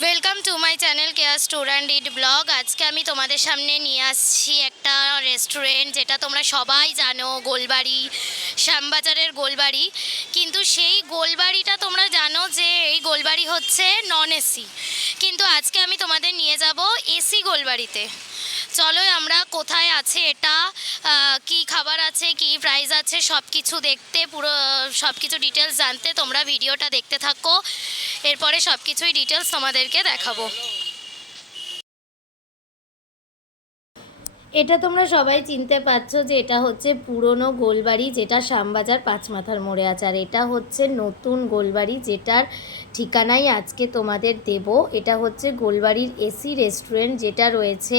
Welcome to my channel care store and it blog. আজকে আমি তোমাদের সামনে নিয়ে আসছি একটা রেস্টুরেন্ট, যেটা তোমরা সবাই জানো, গোলবাড়ি, শ্যামবাজারের গোলবাড়ি। কিন্তু সেই গোলবাড়িটা তোমরা জানো যে এই গোলবাড়ি হচ্ছে নন এসি, কিন্তু আজকে আমি তোমাদের নিয়ে যাব এসি গোলবাড়িতে। চলো আমরা কোথায় আছে এটা, কি খাবার আছে, কি প্রাইস আছে, সব কিছু দেখতে, পুরো সব কিছু ডিটেলস জানতে তোমরা ভিডিওটা দেখতে থাকো। এরপরে সব কিছুই ডিটেলস তোমাদেরকে দেখাবো। এটা তোমরা সবাই চিনতে পারছো যে এটা হচ্ছে পুরনো গোলবাড়ি, যেটা শ্যামবাজার পাঁচমাথার মোড়ে আছে। আর এটা হচ্ছে নতুন গোলবাড়ি, যেটার ঠিকানাই আজকে তোমাদের দেব। এটা হচ্ছে গোলবাড়ির এসি রেস্টুরেন্ট, যেটা রয়েছে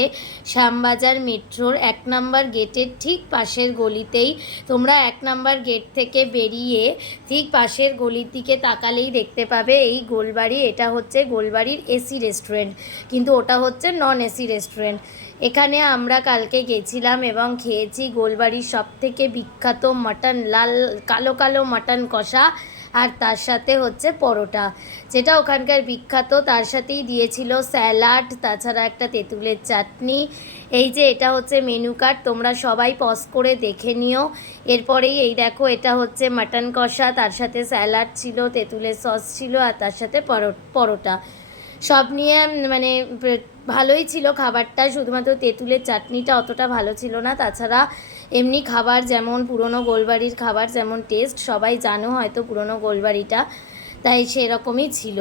শ্যামবাজার মেট্রোর 1 নম্বর গেটের ঠিক পাশের গলিতেই। তোমরা 1 নম্বর গেট থেকে বেরিয়ে ঠিক পাশের গলির দিকে তাকালেই দেখতে পাবে এই গোলবাড়ি। এটা হচ্ছে গোলবাড়ির এসি রেস্টুরেন্ট, কিন্তু ওটা হচ্ছে নন এসি রেস্টুরেন্ট। এখানে আমরা কালকে গেছিলাম এবং খেয়েছি গোলবাড়ির সবথেকে বিখ্যাত মাটন, লাল কালো কালো মাটন কষা, আর তার সাথে হচ্ছে পরোটা, যেটা ওখানকার বিখ্যাত। তার সাথেই দিয়েছিল স্যালাড, তাছাড়া একটা তেঁতুলের চাটনি। এই যে এটা হচ্ছে মেনু কার্ড, তোমরা সবাই পজ করে দেখে নিও। এরপরেই এই দেখো, এটা হচ্ছে মাটন কষা, তার সাথে স্যালাড ছিল, তেঁতুলের সস ছিল, আর তার সাথে পরোটা। সব নিয়ে মানে ভালোই ছিল খাবারটা, শুধুমাত্র তেঁতুলের চাটনিটা অতটা ভালো ছিল না। তাছাড়া এমনি খাবার যেমন পুরনো গোলবাড়ির খাবার যেমন টেস্ট, সবাই জানো হয়তো পুরনো গোলবাড়িটা, তাই সেরকমই ছিল।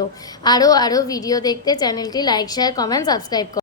আরও ভিডিও দেখতে চ্যানেলটি লাইক, শেয়ার, কমেন্ট, সাবস্ক্রাইব করো।